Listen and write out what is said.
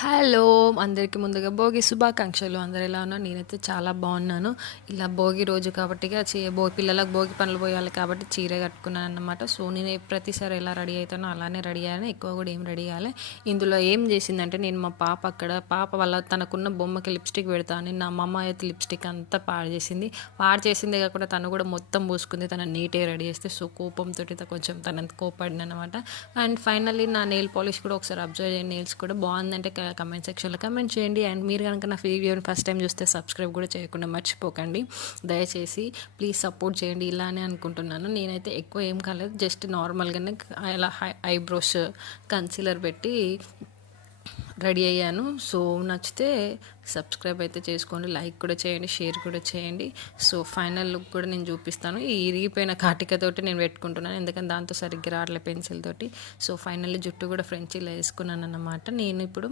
Hello! అందరికి ముందుగా భోగి శుభాకాంక్షలు. అందరూ ఎలా ఉన్నారు? నేనైతే చాలా బాగున్నాను. ఇలా భోగి రోజు కాబట్టి పిల్లలకు భోగి పనులు పోయాలి కాబట్టి చీర కట్టుకున్నానన్నమాట. సో, నేను ప్రతిసారి ఎలా రెడీ అవుతానో అలానే రెడీ అయ్యాను. ఎక్కువ కూడా ఏం రెడీ అయ్యాలి. ఇందులో ఏం చేసిందంటే నేను మా పాప వాళ్ళ తనకున్న బొమ్మకి లిప్స్టిక్ పెడతా అని మా అమ్మ అయితే లిప్స్టిక్ అంతా పాడు చేసింది. పాడు చేసిందే కాకుండా తను కూడా మొత్తం పూసుకుంది. తను నీట్గా రెడీ చేస్తే సో కోపంతో కొంచెం తనని కోపడిన అనమాట. అండ్ ఫైనల్లీ నా నెయిల్ పాలిష్ కూడా ఒకసారి అబ్జర్వ్ చేయండి. నెయిల్స్ కూడా బాగుందంటే కమెంట్ సెక్షన్లో కమెంట్ చేయండి. అండ్ మీరు కనుక నా వీడియోని ఫస్ట్ టైం చూస్తే సబ్స్క్రైబ్ కూడా చేయకుండా మర్చిపోకండి. దయచేసి ప్లీజ్ సపోర్ట్ చేయండి. ఇలానే అనుకుంటున్నాను. నేనైతే ఎక్కువ ఏం కాలేదు, జస్ట్ నార్మల్గానే అలా ఐబ్రోస్ కన్సీలర్ పెట్టి రెడీ అయ్యాను. సో నచ్చితే సబ్స్క్రైబ్ అయితే చేసుకోండి, లైక్ కూడా చేయండి, షేర్ కూడా చేయండి. సో ఫైనల్ లుక్ కూడా నేను చూపిస్తాను. ఈ ఇరిగిపోయిన కాటికతోటి నేను పెట్టుకుంటున్నాను, ఎందుకంటే దాంతో సరిగ్గా రావట్లే పెన్సిల్ తోటి. సో ఫైనల్లీ జుట్టు కూడా ఫ్రెంచ్ ఇలా వేసుకున్నాను అన్నమాట. నేను ఇప్పుడు